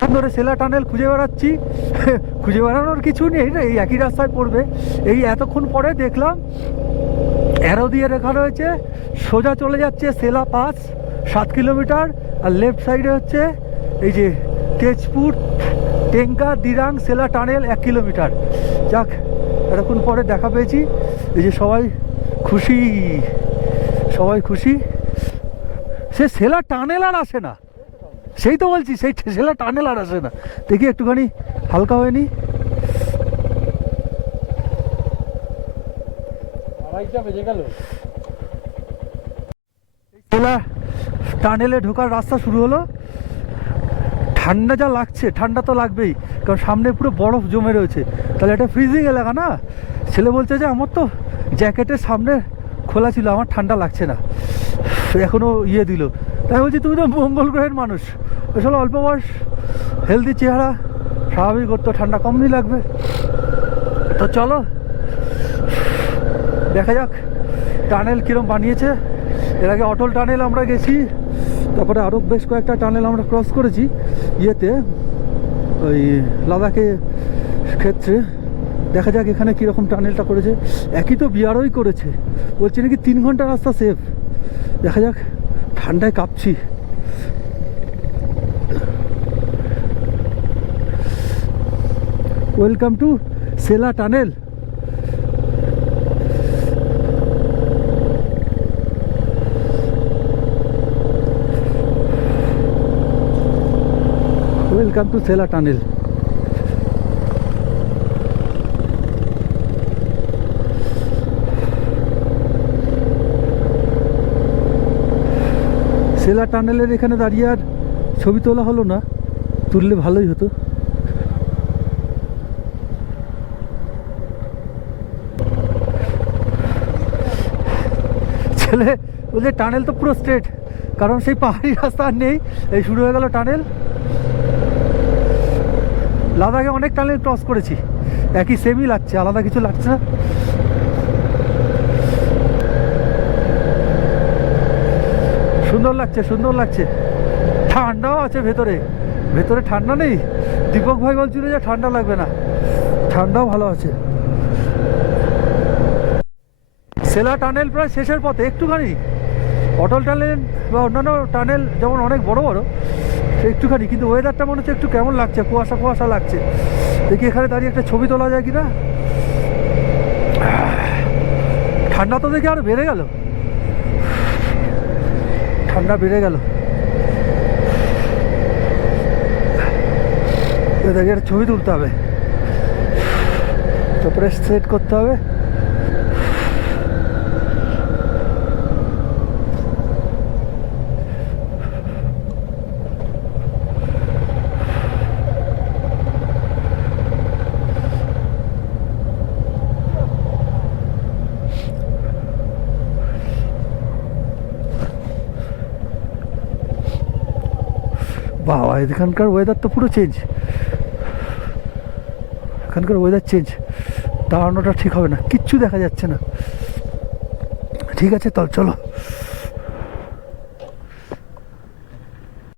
ধরে সেলা টানেল খুঁজে বেড়াচ্ছি। খুঁজে বেড়ানোর কিছু নেই, এই একই রাস্তায় পড়বে। এই এতক্ষণ পরে দেখলাম অ্যারো দিয়ে রেখা রয়েছে, সোজা চলে যাচ্ছে সেলা পাস 7 কিলোমিটার, আর লেফট সাইডে হচ্ছে এই যে তেজপুর টেঙ্কা দিরাং সেলা টানেল 1 কিলোমিটার। যাক, এতক্ষণ পরে দেখা পেয়েছি। এই যে সবাই খুশি, সবাই খুশি। সে সেলা টানেল আর আসে না, সেই তো বলছি, সেই সেলা টানেল আর আসে না। দেখি একটুখানি হালকা হয়নি। সেলা টানেলে ঢোকার রাস্তা শুরু হলো। ঠান্ডা যা লাগছে, ঠান্ডা তো লাগবেই, কারণ সামনে পুরো বরফ জমে রয়েছে। তাহলে এটা ফ্রিজিং এলাকা না। ছেলে বলছে যে আমার তো জ্যাকেটের সামনে খোলা ছিল, আমার ঠান্ডা লাগছে না, এখনও ইয়ে দিল। তাই বলছি তুমি তো মঙ্গল গ্রহের মানুষ, আসলে অল্প বয়স, হেলদি চেহারা, স্বাভাবিক ওর তো ঠান্ডা কমই লাগবে। তো চলো দেখা যাক টানেল কীরকম বানিয়েছে। এর আগে অটল টানেল আমরা গেছি, তারপরে আরও বেশ কয়েকটা টানেল আমরা ক্রস করেছি ইয়েতে, ওই লাদাখে ক্ষেত্রে। দেখা যাক এখানে কীরকম টানেলটা করেছে। একই তো বিয়ারই করেছে, বলছে নাকি 3 ঘন্টা রাস্তা সেফ। দেখা যাক, ঠান্ডায় কাঁপছি। Welcome to Sela tunnel. Welcome to Sela tunnel. Sela টানেলের এখানে দাঁড়িয়ে আর ছবি তোলা হলো না, তুললে ভালোই হতো। ছেলে বলছে টানেল তো পুরো স্ট্রেট, কারণ সেই পাহাড়ি রাস্তা আর নেই, এই শুরু হয়ে গেল টানেল। লাদাখে অনেক টানেল ক্রস করেছি, একই সেমই লাগছে, আলাদা কিছু লাগছে না। সুন্দর লাগছে, সুন্দর লাগছে। ঠান্ডাও আছে ভেতরে, ভেতরে ঠান্ডা নেই। দীপক ভাই বলছিল যে ঠান্ডা লাগবে না, ঠান্ডাও ভালো আছে। সেলা টানেল প্রায় শেষের পথে, একটুখানি অটল টানেল বা অন্যান্য টানেল যেমন অনেক বড় বড়, সে একটুখানি, কিন্তু ওয়েদারটা মনে হচ্ছে একটু কেমন লাগছে, কুয়াশা কুয়াশা লাগছে। দেখি এখানে দাঁড়িয়ে একটা ছবি তোলা যায় কিনা। ঠান্ডা তো দেখে আরো বেড়ে গেল, ঠান্ডা বেড়ে গেল। দেখে একটা ছবি তুলতে হবে, তারপরে সেট করতে হবে। বাবা, এখানকার ওয়েদার তো পুরো চেঞ্জ, এখানকার ওয়েদার চেঞ্জ। দাঁড়ানোটা ঠিক হবে না, কিচ্ছু দেখা যাচ্ছে না। ঠিক আছে, চলো।